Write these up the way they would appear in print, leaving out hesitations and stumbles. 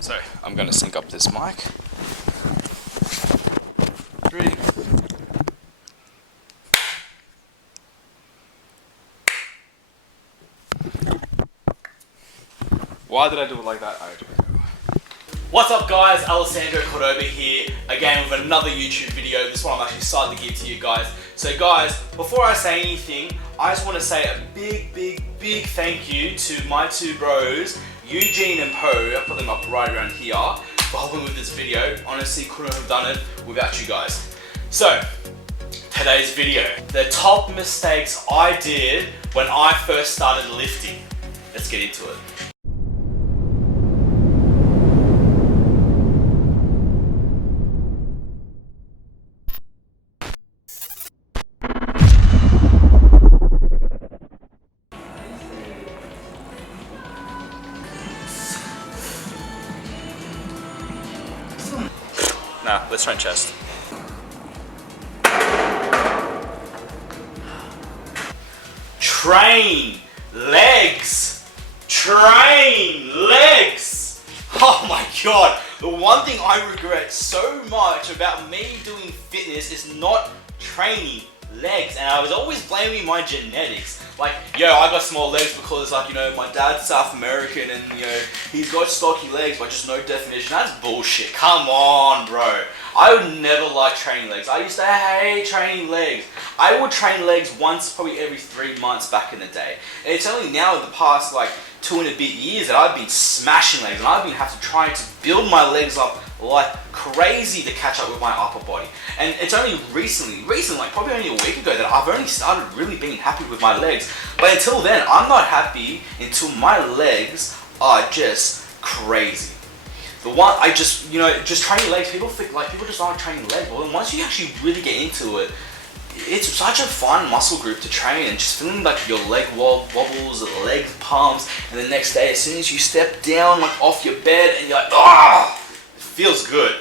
So I'm going to sync up this mic. 3. Why did I do it like that? I don't know. What's up guys, Alessandro Cordoba here, again with another YouTube video. This one I'm actually excited to give to you guys. So guys, before I say anything, I just want to say a big thank you to my two bros, Eugene and Poe. I put them up right around here for helping with this video. Honestly, couldn't have done it without you guys. So, today's video, the top mistakes I did when I first started lifting. Let's get into it. Nah, let's try chest. Train legs. Train legs. Oh my god. The one thing I regret so much about me doing fitness is not training legs, and I was always blaming my genetics. Like, yo, I got small legs because, like, you know, my dad's South American and, you know, he's got stocky legs, but just no definition. That's bullshit. Come on, bro. I would never like training legs. I used to hate training legs. I would train legs once, probably every 3 months back in the day. And it's only now in the past, like, 2 and a bit years that I've been smashing legs, and I've been having to try to build my legs up like crazy to catch up with my upper body. And it's only recently, like probably only a week ago, that I've only started really being happy with my legs. But until then, I'm not happy until my legs are just crazy. The one, I just, you know, just training legs, people think, like, people just aren't training legs. Well, once you actually really get into it, it's such a fun muscle group to train, and just feeling like your leg wobbles, leg pumps, and the next day, as soon as you step down, like, off your bed, and you're like, ah! Feels good.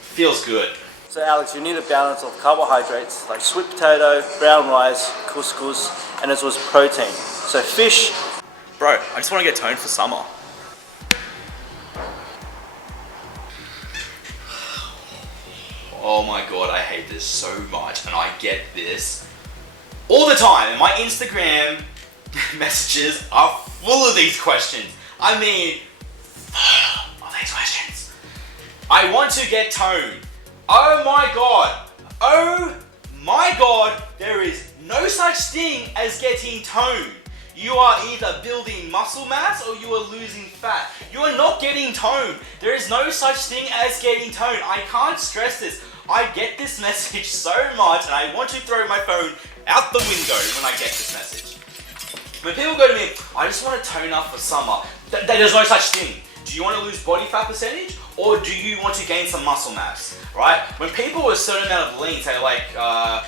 Feels good. So Alex, you need a balance of carbohydrates like sweet potato, brown rice, couscous, and as well as protein. So fish. Bro, I just want to get toned for summer. Oh my god, I hate this so much, and I get this all the time. And my Instagram messages are full of these questions. I mean, full of these questions. I want to get toned. Oh my god. Oh my god. There is no such thing as getting toned. You are either building muscle mass or you are losing fat. You are not getting toned. There is no such thing as getting toned. I can't stress this. I get this message so much, and I want to throw my phone out the window when I get this message. When people go to me, I just want to tone up for summer. There's no such thing. Do you want to lose body fat percentage, or do you want to gain some muscle mass, right? When people with a certain amount of lean, say like, I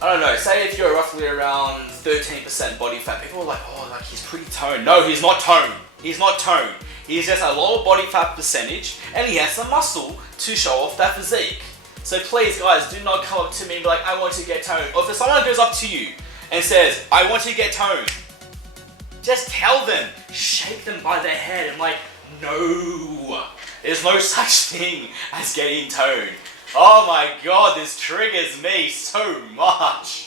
don't know, say if you're roughly around 13% body fat, people are like, oh, like he's pretty toned. No, he's not toned. He's not toned. He's just a lower body fat percentage, and he has some muscle to show off that physique. So please, guys, do not come up to me and be like, I want to get toned. Or if someone goes up to you and says, I want to get toned, just tell them, shake them by their head and like, no, there's no such thing as getting toned. Oh my god, this triggers me so much.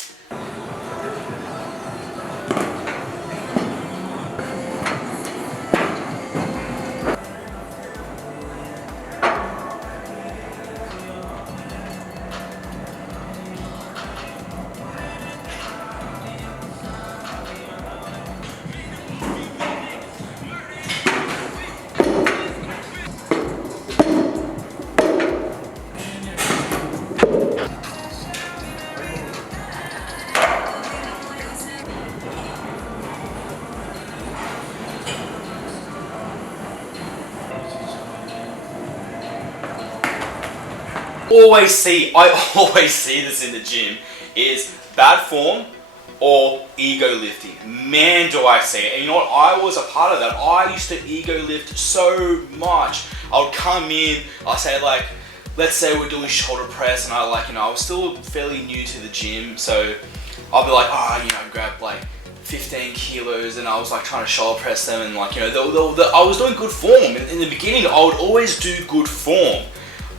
I always see this in the gym, is bad form or ego lifting. Man, do I see it. And you know what? I was a part of that. I used to ego lift so much. I would come in, I'll say like, let's say we're doing shoulder press, and I was still fairly new to the gym, so I'll be like, oh, you know, grab like 15 kilos and I was like trying to shoulder press them and like, you know, I was doing good form. In the beginning, I would always do good form.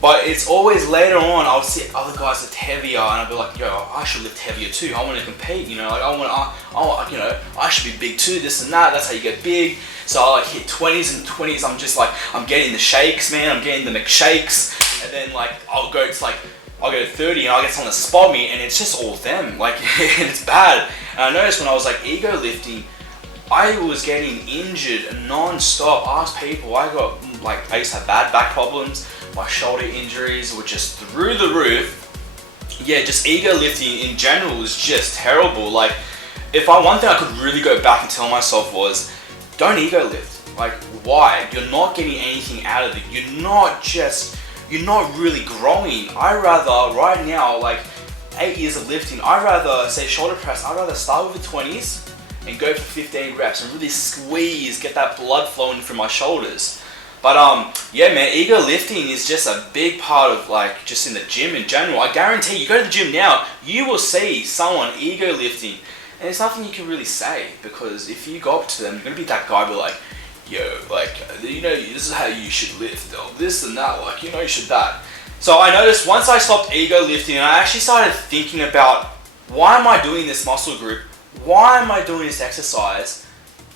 But it's always later on, I would see other guys lift heavier and I'd be like, yo, I should lift heavier too. I want to compete, you know, like you know, I should be big too, this and that. That's how you get big. So I like hit 20s and 20s. I'm just like, I'm getting the shakes, man. I'm getting the McShakes. And then like, I'll go to 30 and I'll get someone to spot me and it's just all them. Like, and it's bad. And I noticed when I was like ego lifting, I was getting injured non-stop. I asked people, I used to have bad back problems. My shoulder injuries were just through the roof. Yeah, just ego lifting in general was just terrible. Like, one thing I could really go back and tell myself was, don't ego lift. Like, why? You're not getting anything out of it. You're not really growing. Right now, like 8 years of lifting, I'd rather say shoulder press, I'd rather start with the 20s and go for 15 reps and really squeeze, get that blood flowing from my shoulders. But yeah, man, ego lifting is just a big part of like just in the gym in general. I guarantee you go to the gym now, you will see someone ego lifting, and there's nothing you can really say because if you go up to them, you're gonna be that guy, be like, yo, like, you know, this is how you should lift, or this and that, like, you know, you should that. So I noticed once I stopped ego lifting, and I actually started thinking about why am I doing this muscle group? Why am I doing this exercise?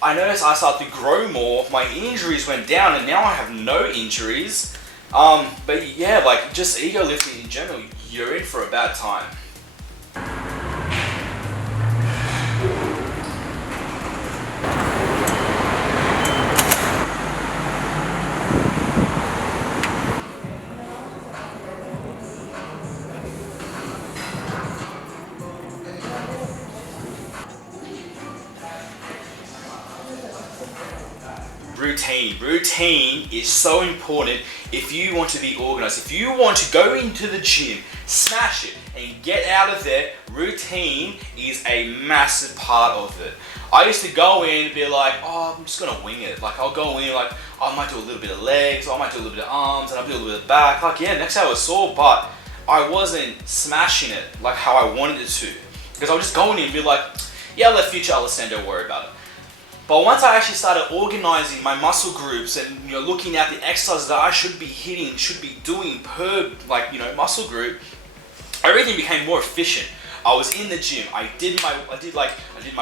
I noticed I started to grow more, my injuries went down and now I have no injuries. But yeah, like just ego lifting in general, you're in for a bad time. Routine is so important if you want to be organized. If you want to go into the gym, smash it, and get out of there, routine is a massive part of it. I used to go in and be like, oh, I'm just gonna wing it. Like I'll go in like, oh, I might do a little bit of legs, or I might do a little bit of arms, and I'll do a little bit of back. Like yeah, next hour was sore, but I wasn't smashing it like how I wanted it to. Because I would just go in and be like, yeah, I'll let future understand, don't worry about it. But once I actually started organizing my muscle groups and you know looking at the exercises that I should be hitting, should be doing per like you know muscle group, everything became more efficient. I was in the gym. I did my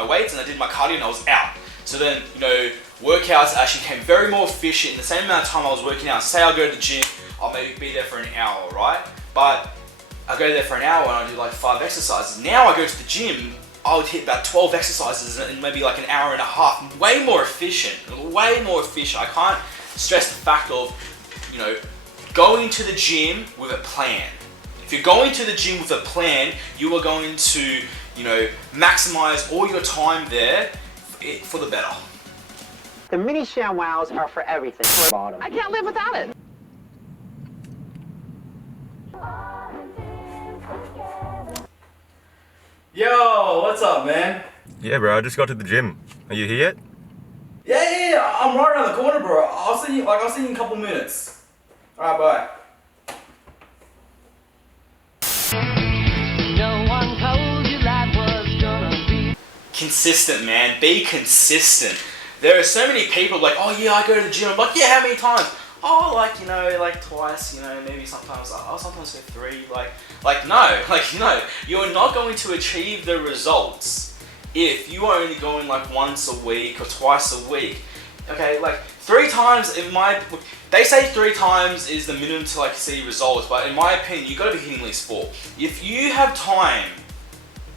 weights and I did my cardio and I was out. So then you know workouts actually became very more efficient in the same amount of time I was working out. Say I'll go to the gym, I'll maybe be there for an hour, right? But I go there for an hour and I do like 5 exercises. Now I go to the gym, I would hit about 12 exercises in maybe like an hour and a half. Way more efficient, way more efficient. I can't stress the fact of, you know, going to the gym with a plan. If you're going to the gym with a plan, you are going to, you know, maximize all your time there for the better. The mini ShamWows are for everything. I can't live without it. Yo, what's up, man? Yeah, bro, I just got to the gym. Are you here yet? Yeah, I'm right around the corner, bro. I'll see you in a couple minutes. Alright, bye. No one told you life was gonna be Consistent, man. Be consistent. There are so many people like, oh yeah, I go to the gym. I'm like, yeah, how many times? Oh, like, you know, like twice, you know, maybe sometimes, I'll sometimes go 3, no, you're not going to achieve the results if you are only going like once a week or twice a week. Okay, like 3 times they say 3 times is the minimum to like see results, but in my opinion, you gotta be hitting at least 4. If you have time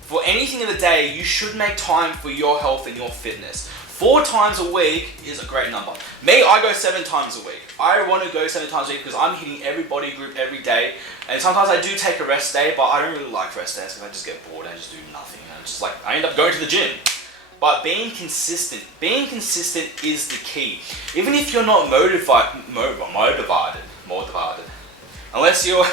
for anything in the day, you should make time for your health and your fitness. 4 times a week is a great number. Me, I go 7 times a week. I want to go 7 times a week because I'm hitting every body group every day. And sometimes I do take a rest day, but I don't really like rest days because I just get bored and I just do nothing. And just like, I end up going to the gym. But being consistent is the key. Even if you're not motivated, unless you're,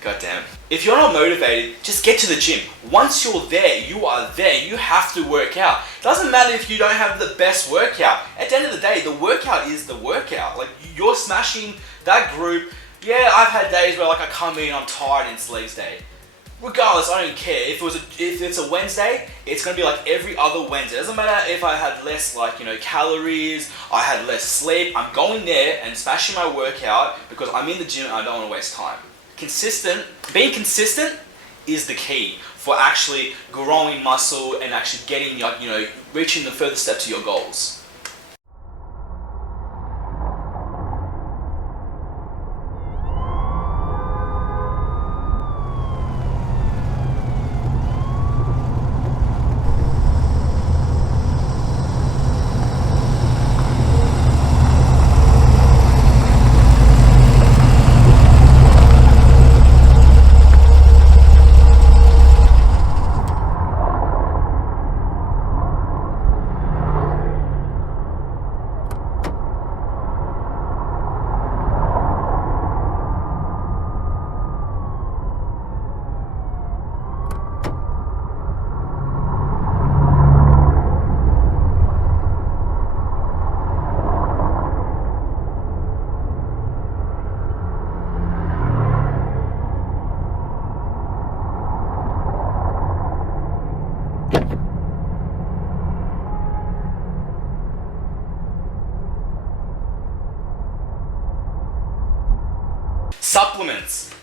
goddamn. If you're not motivated, just get to the gym. Once you're there, you are there. You have to work out. It doesn't matter if you don't have the best workout. At the end of the day, the workout is the workout. Like, you're smashing that group. Yeah, I've had days where like I come in, I'm tired and it's legs day. regardless, I don't care. If it's a Wednesday, it's gonna be like every other Wednesday. It doesn't matter if I had less calories, I had less sleep. I'm going there and smashing my workout because I'm in the gym and I don't want to waste time. Being consistent is the key for actually growing muscle and actually getting reaching the further steps to your goals.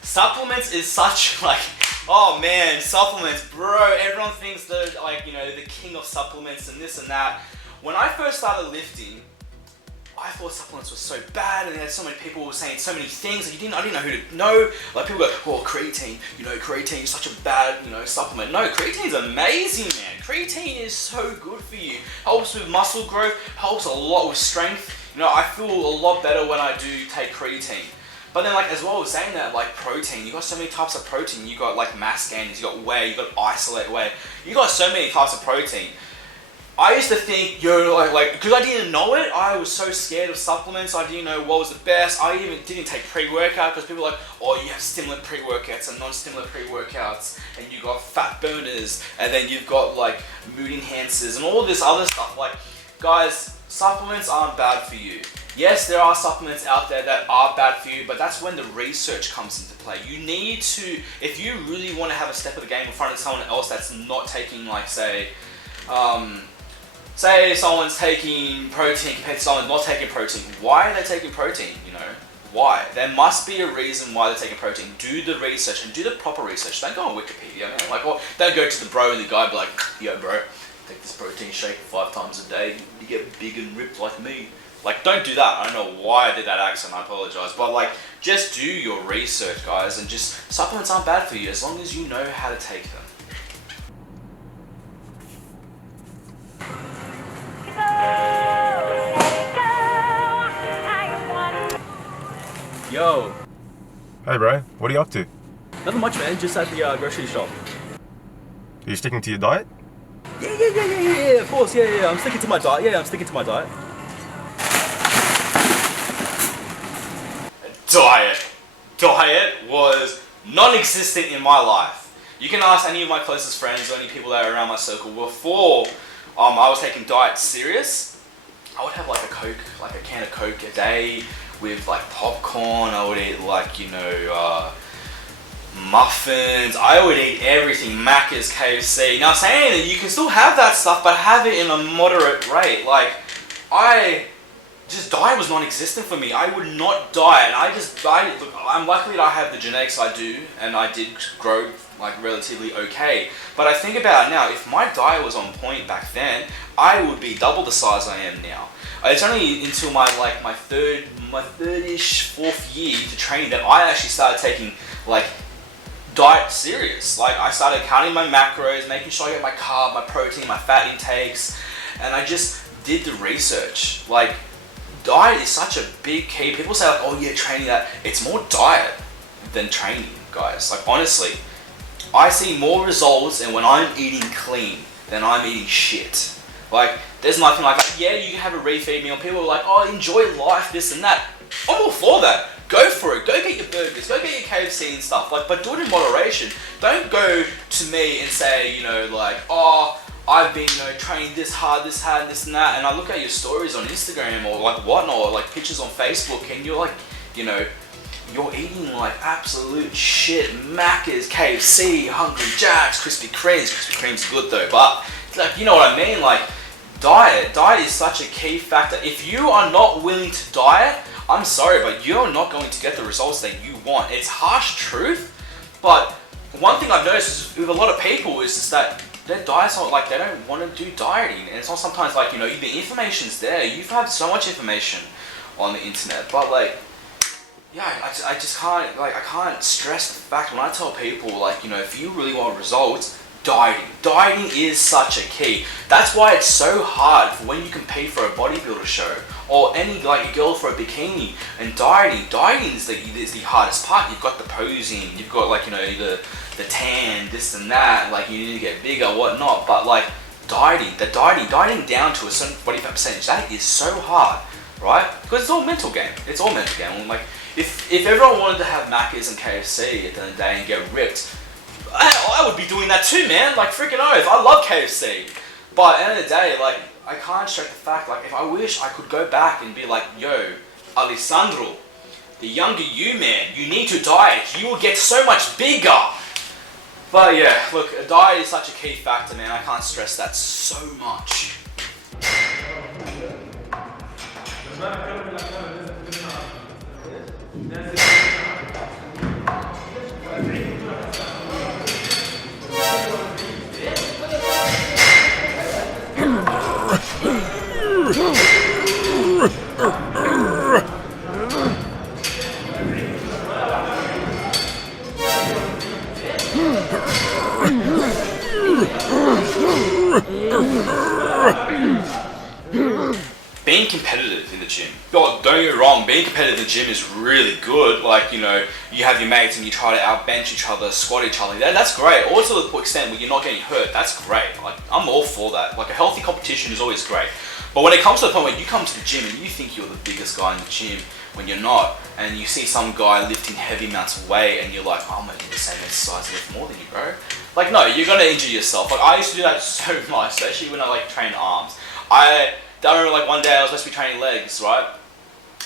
Supplements is such oh man, supplements, bro. Everyone thinks they're the king of supplements and this and that. When I first started lifting, I thought supplements were so bad, and so many people were saying so many things, and I didn't know who to know. Like people go, "Oh, creatine, creatine is such a bad, supplement." No, creatine is amazing, man. Creatine is so good for you. Helps with muscle growth, helps a lot with strength. I feel a lot better when I do take creatine. But then as well as saying that, protein, you got so many types of protein. You got mass gainers, you got whey, you got isolate whey. You got so many types of protein. I used to think, because I didn't know it, I was so scared of supplements. I didn't know what was the best. I even didn't take pre-workout because people were like, oh, you have stimulant pre-workouts and non-stimulant pre-workouts, and you got fat burners, and then you've got mood enhancers and all this other stuff. Guys, supplements aren't bad for you. Yes, there are supplements out there that are bad for you, but that's when the research comes into play. You need to, if you really want to have a step of the game in front of someone else that's not taking, say someone's taking protein compared to someone not taking protein. Why are they taking protein? Why? There must be a reason why they're taking protein. Do the research and do the proper research. Don't go on Wikipedia, man. Or don't go to the bro and the guy be like, yo, bro, take this protein shake 5 times a day. You get big and ripped like me. Don't do that. I don't know why I did that accent, I apologize. But just do your research, guys, and supplements aren't bad for you as long as you know how to take them. Yo. Hey bro, what are you up to? Nothing much, man. Just at the grocery shop. Are you sticking to your diet? Yeah, of course. Yeah. I'm sticking to my diet. Diet was non-existent in my life. You can ask any of my closest friends or any people that are around my circle. Before I was taking diet serious, I would have a Coke, a can of Coke a day with popcorn. I would eat muffins. I would eat everything, Macca's, KFC. Now saying that you can still have that stuff, but have it in a moderate rate. Diet was non-existent for me. I would not diet. I'm lucky that I have the genetics I do, and I did grow relatively okay. But I think about it now, if my diet was on point back then, I would be double the size I am now. It's only until my third-ish, fourth year to training that I actually started taking diet serious. I started counting my macros, making sure I get my carb, my protein, my fat intakes, and I just did the research. Diet is such a big key. People say oh yeah, training that. It's more diet than training, guys. Honestly, I see more results and when I'm eating clean than I'm eating shit. There's nothing yeah, you can have a refeed meal. People are like, oh, enjoy life, this and that. I'm all for that. Go for it. Go get your burgers. Go get your KFC and stuff. But do it in moderation. Don't go to me and say, oh, I've been, training this hard, and this and that, and I look at your stories on Instagram or whatnot, or pictures on Facebook, and you're you're eating like absolute shit. Macca's, KFC, Hungry Jack's, Krispy Kreme's. Krispy Kreme's good though, but like, you know what I mean? Like, diet is such a key factor. If you are not willing to diet, I'm sorry, but you're not going to get the results that you want. It's harsh truth, but one thing I've noticed is with a lot of people is just that their diet's not like, they don't want to do dieting, and it's not sometimes like, you know, the information's there. You've had so much information on the internet, but like, yeah, I just can't, like, I can't stress the fact when I tell people, like, you know, if you really want results, dieting is such a key. That's why it's so hard for when you compete for a bodybuilder show or any, like, a girl for a bikini. And dieting is the hardest part. You've got the posing, you've got, like, you know, the tan, this and that, like, you need to get bigger, whatnot, but like dieting down to a certain body fat percentage, that is so hard, right? Because it's all mental game. Like, if everyone wanted to have Macca's and KFC at the end of the day and get ripped, I would be doing that too, man. Like, freaking oath. I love KFC. But at the end of the day, like, I can't strike the fact, like, if I wish I could go back and be like, yo, Alessandro, the younger you, man, you need to diet. You will get so much bigger. But yeah, look, a diet is such a key factor, man. I can't stress that so much. Being competitive in the gym. God, don't get me wrong, being competitive in the gym is really good. Like, you know, you have your mates and you try to outbench each other, squat each other. That's great. Also, to the extent where you're not getting hurt, that's great. Like, I'm all for that. Like, a healthy competition is always great. But when it comes to the point where you come to the gym and you think you're the biggest guy in the gym when you're not, and you see some guy lifting heavy amounts of weight and you're like, oh, I'm gonna do the same exercise and lift more than you, bro. Like, no, you're gonna injure yourself. Like, I used to do that so much, especially when I like train arms. I remember like one day I was supposed to be training legs, right?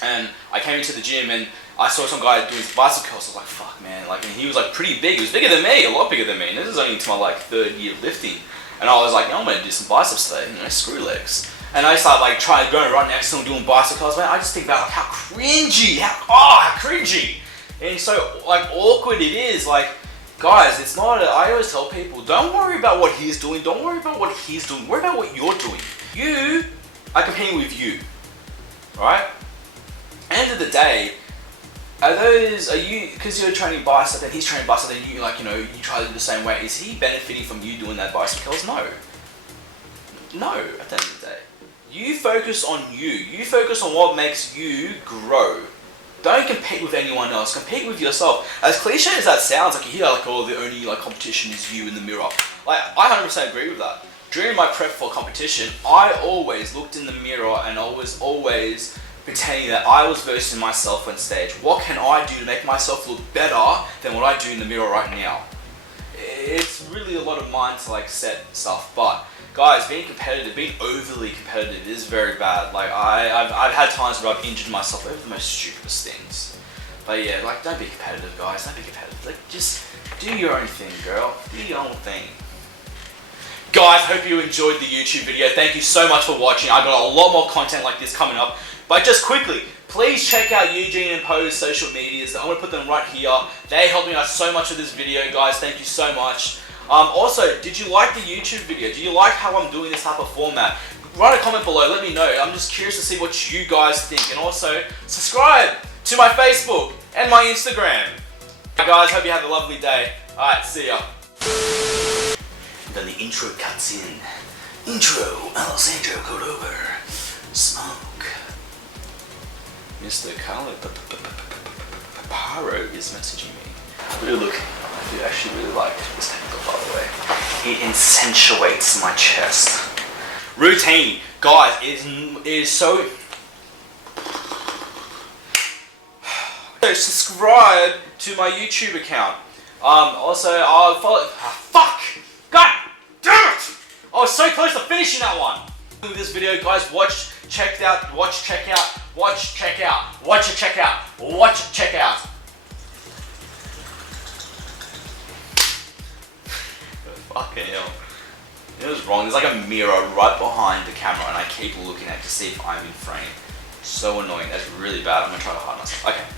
And I came into the gym and I saw some guy doing bicep curls. I was like, fuck, man. Like, and he was like pretty big. He was bigger than me, a lot bigger than me. And this is only into my like 3rd year of lifting. And I was like, I'm gonna do some biceps today, you know, screw legs. And I started like trying to go right next to him doing bicep curls. Man, I just think about like how cringy, how cringy. And so like awkward it is. Like, guys, it's not, I always tell people, don't worry about what he's doing. Don't worry about what he's doing. Worry about what you're doing. You are competing with you, right? End of the day, are you, because you're training bicep and he's training bicep and you, like, you know, you try to do the same way, is he benefiting from you doing that bicep curls? No, at the end of the day. You focus on you. You focus on what makes you grow. Don't compete with anyone else. Compete with yourself. As cliche as that sounds, like you hear like, oh, the only like competition is you in the mirror. Like, I 100% agree with that. During my prep for competition, I always looked in the mirror and I was always pretending that I was versing myself on stage. What can I do to make myself look better than what I do in the mirror right now? It's really a lot of mind to like set stuff, but guys, being competitive, being overly competitive is very bad. Like, I've had times where I've injured myself over the most stupidest things. But yeah, like, don't be competitive, guys. Don't be competitive. Like, just do your own thing, girl. Do your own thing. Guys, hope you enjoyed the YouTube video. Thank you so much for watching. I got a lot more content like this coming up. But just quickly, please check out Eugene and Poe's social medias. I'm going to put them right here. They helped me out so much with this video, guys. Thank you so much. Also, did you like the YouTube video? Do you like how I'm doing this type of format? Write a comment below, let me know. I'm just curious to see what you guys think. And also, subscribe to my Facebook and my Instagram. Guys, hope you have a lovely day. Alright, see ya. Then the intro cuts in. Intro, Alessandro Cordova. Smoke. Mr. Carlo Paro is messaging me. Really look. I do actually really like this technical, by the way. It accentuates my chest. Routine, guys, it is so. So subscribe to my YouTube account. Also, I'll follow. Fuck! God damn it! I was so close to finishing that one. This video, guys, watch, check out, watch, check out, watch, check out, watch it, check out, watch it, check out. It was wrong. There's like a mirror right behind the camera, and I keep looking at it to see if I'm in frame. So annoying. That's really bad. I'm gonna try to hide myself. Okay.